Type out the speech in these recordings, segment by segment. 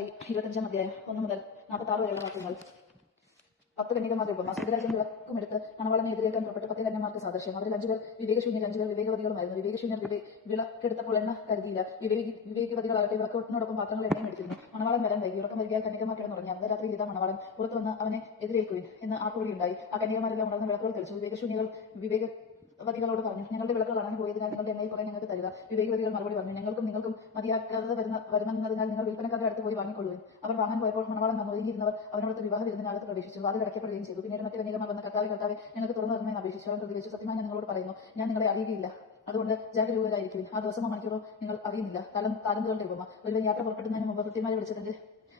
ഇരുപത്തഞ്ചാം അധ്യായം ഒന്ന് മുതൽ നാൽപ്പത്തി ആറ് വരെയുള്ള വാക്യങ്ങൾ. പത്ത് കന്യകമാരുടെ ഉപമ സ്വർഗരാജ്യം വിളക്കുമെടുത്ത് മണവളനെ എതിരേക്കാൻ പുറപ്പെട്ട പത്ത് കന്യമാർക്ക് സാദൃശ്യം. അവരിൽ അഞ്ചുപേർ വിവേകശൂന്യർ അഞ്ചുപേർ വിവേകവതികളുമായിരുന്നു. വിവേകശൂന്യർ വിവേ വിളക്കെടുത്തപ്പോൾ എണ്ണ കരുതിയില്ല. വിവേകി വിവേകവതികളാകട്ടെ വിളക്കോട്ടിനോടൊപ്പം പാത്രങ്ങൾ എണ്ണ എടുത്തിരുന്നു. മണവാളൻ വരാൻ വൈകി. ഉറക്കം വരികയാൽ കന്യകമാർ കിടന്നുറങ്ങി. രാത്രി ഇതാ മണവാളൻ. പുറത്തു വന്ന് അവനെ എതിരേക്കുവിൻ എന്ന് ആക്കുവിളി ഉണ്ടായി ആ കന്യകമാരെല്ലാം ഉണർന്ന് വിളക്കുകൾ തെളിച്ചു. വിവേകശൂന്യകൾ വിവേക വതികളോട് പറഞ്ഞു ഞങ്ങളുടെ വിളക്കുകൾ കാണാൻ പോയതിനാൽ നിങ്ങളുടെ എണ്ണയിൽ കുറെ ഞങ്ങൾക്ക് തരിക. വിവേകവതികൾ മറുപടി പറഞ്ഞു ഞങ്ങൾക്കും നിങ്ങൾക്കും മതിയാക്കാതെ വരുന്ന വരുമെന്നതിനാൽ നിങ്ങൾ വിൽപ്പനക്കാരുടെ അടുത്ത് പോയി വാങ്ങിക്കൊള്ളുവിൻ. അവർ വാങ്ങാൻ പോയപ്പോൾ മണവാളൻ വന്നു. ഒരുങ്ങിയിരുന്നവർ അവനോട് വിവാഹ വിരുന്നിനകത്ത് പ്രവേശിച്ചു. വാതിൽ അടയ്ക്കപ്പെടുകയും ചെയ്തു. പിന്നീട് മറ്റൊരു കന്യകമാർ വന്ന കർത്താവ് കർത്താവ് ഞങ്ങൾക്ക് തുറന്നു തരണമെന്ന് അപേക്ഷിച്ചു. അവൻ പ്രതികരിച്ചു. സത്യമായി നിങ്ങളോട് പറയുന്നു. ഞാൻ നിങ്ങളെ അറിയുകയില്ല. അതുകൊണ്ട് ജാഗരൂകരായിരിക്കും ആ ദിവസമോ മണിക്കൂറോ നിങ്ങൾ അറിയുന്നില്ല. കാലം താരന്തുകളുടെ ഉപമ. ഒരുവൻ യാത്ര പുറപ്പെടുന്നതിന് മുമ്പ് കൃത്യമായി വിളിച്ചതിന്റെ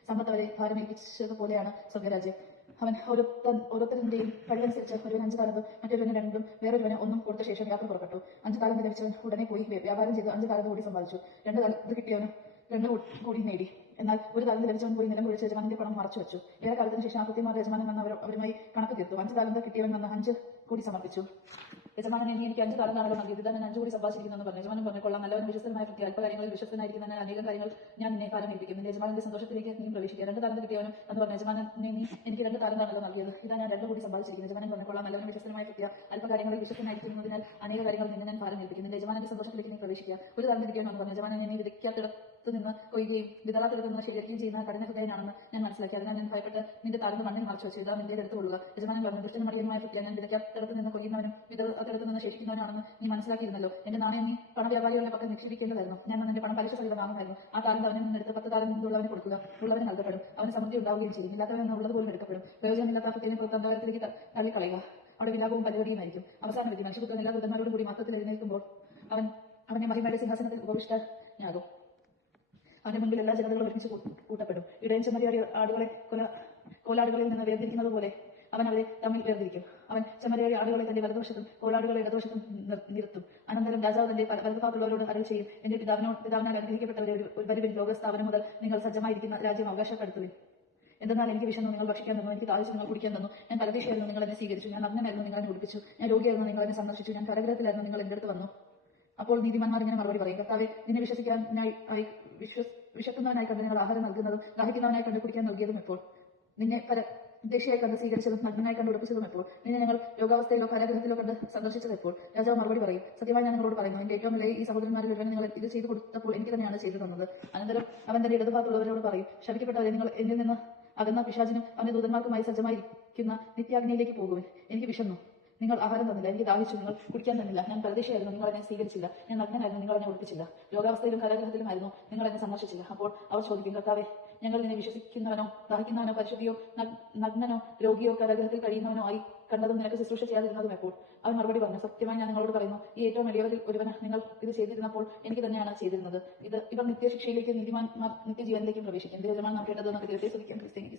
സമ്പത്ത് വരെ ഭാരമേൽപ്പിച്ചതുപോലെയാണ് സ്വർഗരാജ്യം അവൻ ഓരോരുത്തൻ ഓരോരുത്തരുടെയും കഴിവനുസരിച്ച് ഒരുവൻ അഞ്ചു താലന്തും മറ്റൊരുവന് രണ്ടും വേറൊരുവന് ഒന്നും കൊടുത്ത ശേഷം യാത്ര പുറപ്പെട്ടു. അഞ്ചു കാലം ലഭിച്ചവൻ ഉടനെ പോയി വ്യാപാരം ചെയ്ത് അഞ്ചു താലന്ത് കൂടി സമ്പാദിച്ചു. രണ്ട് കാലത്ത് കിട്ടിയവന് രണ്ട് കൂടി നേടി. എന്നാൽ ഒരു താലന്ത് ലഭിച്ചവൻ കൂടി നിലം കുഴിച്ച് യജമാനന്റെ പണം മറച്ചു വെച്ചു. ഏറെ കാലത്തിന് ശേഷം ആ കൃത്യമായ യജമാനൻ വന്ന് അവർ അവരുമായി കണക്ക് തീർത്തു. അഞ്ച് താലന്ത് കിട്ടിയവൻ വന്ന് അഞ്ച് കൂടി സമർപ്പിച്ചു. യജമാനൻ ഇനി എനിക്ക് അഞ്ച് കാലം കാണുക നൽകിയത്. ഞാൻ അഞ്ചു കൂടി സമ്പാദിച്ചിരിക്കുന്നു പറഞ്ഞു. യജമാനൻ പറഞ്ഞു കൊള്ളാം. നല്ലവൻ വിശ്വസ്തനായ വ്യക്തി അല്പ കാര്യങ്ങളിൽ വിശ്വസ്തനായിരിക്കുന്ന അനേകം കാര്യങ്ങൾ ഞാൻ നിന്നെ കാലം ഏൽപ്പിക്കും നിന്റെ യജമാനന്റെ സന്തോഷത്തിലേക്ക് നീ പ്രവേശിക്കുക. രണ്ട് കാലത്ത് കിട്ടിയവനും എന്ന് പറഞ്ഞു യജമാനൻ നീ നീ എനിക്ക് രണ്ട് കാലം കാണുക നൽകിയത്. ഇതാ ഞാൻ രണ്ടു കൂടി സമ്പാദിച്ചിരിക്കുന്നു. യജമാനൻ പറഞ്ഞു കൊള്ളാം. നല്ലവൻ വിശ്വസ്തനായ വ്യക്തി അല്പ കാര്യങ്ങളിൽ വിശ്വസ്തനായിരിക്കുന്നതിനാൽ അനേക കാര്യങ്ങൾ നിന്നെ ഞാൻ ഭാരം ഏൽപ്പിക്കും നിന്റെ യജമാനന്റെ സന്തോഷത്തിലേക്ക് നീ പ്രവേശിക്കുക. ഒരു കാലം കിട്ടിയവൻ എന്ന് പറഞ്ഞു യജമാനൻ എന്നെ വിതയ്ക്കാത്തിടത്ത് നിന്ന് ഒഴുകുകയും വിതറാത്തിലേക്ക് നിന്ന് ശരിയാക്കുകയും ചെയ്യുന്ന കഠിന കഠിനഹൃദയനാണെന്ന് ഞാൻ മനസ്സിലാക്കി. അതിനാൽ ഞാൻ ഭയപ്പെട്ട് നിന്റെ താഴ്ന്ന മണ്ണിൽ മറച്ചു വെച്ചു ഇതാ നിന്റെ എടുത്തു കൊള്ളുക യജമാനൻ പറഞ്ഞു ദുഷ്ടനും മടിയനുമായ പുത്രെ ഞാൻ വിതയ്ക്കാത്തടത്ത് നിന്ന് കൊയ്യുന്നവനും വിതറാത്തടത്ത് നിന്ന് ശേഷിക്കുന്നവനാണെന്ന് നീ മനസ്സിലാക്കിയിരുന്നല്ലോ. എന്റെ നാണയം നീ പണവ്യാപാരികളുടെ പക്കം നിക്ഷേപിക്കേണ്ടതായിരുന്നു. ഞാൻ നിന്റെ പണം പലിശ സഹിതം വാങ്ങുമായിരുന്നു. ആ താരം അവനിൽ നിന്ന് എടുത്ത് പത്ത് താരം മുമ്പുള്ളവന് കൊടുക്കുക. ഉള്ളവന് നൽകപ്പെടും. അവന് സമൃദ്ധി ഉണ്ടാവുകയും ചെയ്യും. ഇല്ലാത്തവൻ എന്നുള്ളത് പോലും എടുക്കപ്പെടും. പ്രയോജനമില്ലാത്ത കുട്ടിയെ പുറത്ത് അന്താരത്തിലേക്ക് തള്ളിക്കളയുക. അവിടെ വിലാപവും പരിപാടിയും ആയിരിക്കും. അവസാനം വിധി മനുഷ്യപുത്രൻ എല്ലാ ദുഃഖങ്ങളോടും കൂടി മാത്രത്തിൽ എഴുന്നേൽക്കുമ്പോൾ അവൻ അവന്റെ മഹിമയുടെ സിംഹാസനത്തിൽ ഉപവിഷ്ടനാകും അവന്റെ മുമ്പിൽ എല്ലാ ജനതകളും ഒരുമിച്ച് കൂട്ടപ്പെടും. ഇടയൻ ചെമ്മരിയാടി ആടുകളെ കൊല കോലാടുകളിൽ നിന്ന് വേർതിരിക്കുന്നത് പോലെ അവൻ അവരെ തമ്മിൽ വേർതിരിക്കും. അവൻ ചെമ്മരിയാടി ആടുകളെ തന്റെ വലതുവശത്തും കോലാടുകളെ ഇടതുവശത്തും നിർ- നിർത്തും അനന്തരം രാജാവ് തന്റെ വലതുഭാഗത്തുള്ളവരോട് അരൾ ചെയ്യും. എന്റെ പിതാവിനോട് പിതാവിനാൽ അനുഗ്രഹിക്കപ്പെട്ടവരെ ഒരു വരുവിൻ ലോകസ്ഥാപനം മുതൽ നിങ്ങൾ സജ്ജമായിരിക്കുന്ന രാജ്യം അവകാശപ്പെടുത്തുവിൻ എന്തെന്നാൽ എനിക്ക് വിഷമം നിങ്ങൾ ഭക്ഷിക്കാൻ തന്നു എനിക്ക് താഴ്ച നിങ്ങൾ കുടിക്കാൻ തന്നു. ഞാൻ പരദേശിയായിരുന്നു നിങ്ങൾ എന്നെ സ്വീകരിച്ചു. ഞാൻ അഗ്നമായിരുന്നു നിങ്ങൾ എന്നെ ഞാൻ രോഗിയായിരുന്നു നിങ്ങൾ എന്നെ സന്ദർശിച്ചു. ഞാൻ കരഗ്രഹത്തിലായിരുന്നു നിങ്ങൾ എന്റെ അടുത്ത് വന്നു. അപ്പോൾ നീതിമാന്മാർ ഇങ്ങനെ മറുപടി പറയും. കർത്താവെ നിന്നെ വിശ്വസിക്കാനായി വിശ്വസ് വിശക്കുന്നവനായി കണ്ട് നിങ്ങൾ ആഹാരം നൽകുന്നതും ദാഹിക്കുന്നവനായി കണ്ട് കുടിക്കാൻ നൽകിയതും എപ്പോൾ നിന്നെ പര ദേശീയായി കണ്ട് സ്വീകരിച്ചതും നഗ്നനായി കണ്ട് ഉറപ്പിച്ചതും എപ്പോൾ നിന്നെ ഞങ്ങൾ രോഗാവസ്ഥയിലോ കാരാഗ്രഹത്തിലോ കണ്ട് സന്ദർശിച്ചത് എപ്പോൾ രാജാവ് മറുപടി പറയും. സത്യമായി ഞാൻ നിങ്ങളോട് പറയുന്നു എന്റെ ഏറ്റവും വലിയ ഈ സഹോദരന്മാരിൽ ഒരുവൻ നിങ്ങൾ ഇത് ചെയ്തു കൊടുത്തപ്പോൾ എനിക്ക് തന്നെയാണ് ചെയ്തു തന്നത്. അനന്തരം അവൻ തന്റെ ഇടതുഭാഗത്തുള്ളവരോട് പറയും ശപിക്കപ്പെട്ടവരെ നിങ്ങൾ എന്നിൽ നിന്ന് അകന്ന പിശാചിനും അവന്റെ ദൂതന്മാർക്കുമായി സജ്ജമായിരിക്കുന്ന നിത്യാഗ്നിയിലേക്ക് പോകുവിൻ. എനിക്ക് വിശന്നു. നിങ്ങൾ ആഹാരം തന്നില്ല എനിക്ക് ദാഹിച്ചു നിങ്ങൾ കുടിക്കാൻ തന്നില്ല ഞാൻ പ്രതീക്ഷയായിരുന്നു നിങ്ങൾ എന്നെ സ്വീകരിച്ചില്ല ഞാൻ നഗ്നനായിരുന്നു നിങ്ങൾ എന്നെ ഉറപ്പിച്ചില്ല രോഗാവസ്ഥയിലും കാരാഗ്രഹത്തിലുമായിരുന്നു നിങ്ങൾ എന്നെ സന്ദർശിച്ചില്ല. അപ്പോൾ അവർ ചോദിക്കും കർത്താവെ ഞങ്ങൾ നിന്നെ വിശ്വസിക്കുന്നവനോ ദാഹിക്കുന്നവനോ പരിശുദ്ധിയോ നഗ്- നഗ്നനോ രോഗിയോ കലാഗ്രഹത്തിൽ കഴിയുന്നവനോ ആയി കണ്ടതും നിനക്ക് ശുശ്രൂഷ ചെയ്യാതിരുന്നതും എപ്പോൾ അവൻ മറുപടി പറഞ്ഞു സത്യമായി ഞാൻ നിങ്ങളോട് പറയുന്നു ഈ ഏറ്റവും വലിയവരിൽ ഒരുവന് നിങ്ങൾ ഇത് ചെയ്തിരുന്നപ്പോൾ എനിക്ക് തന്നെയാണ് ചെയ്തിരുന്നത്. ഇത് ഇവർ നിത്യശിക്ഷയിലേക്ക് നീതിമാൻ നിത്യജീവനിലേക്കും പ്രവേശിക്കും. ദൈവമാണ് നാം കേട്ടത് നമുക്ക് ദൈവത്തെ സ്തുതിക്കാം ക്രിസ്ത്യനിക്ക്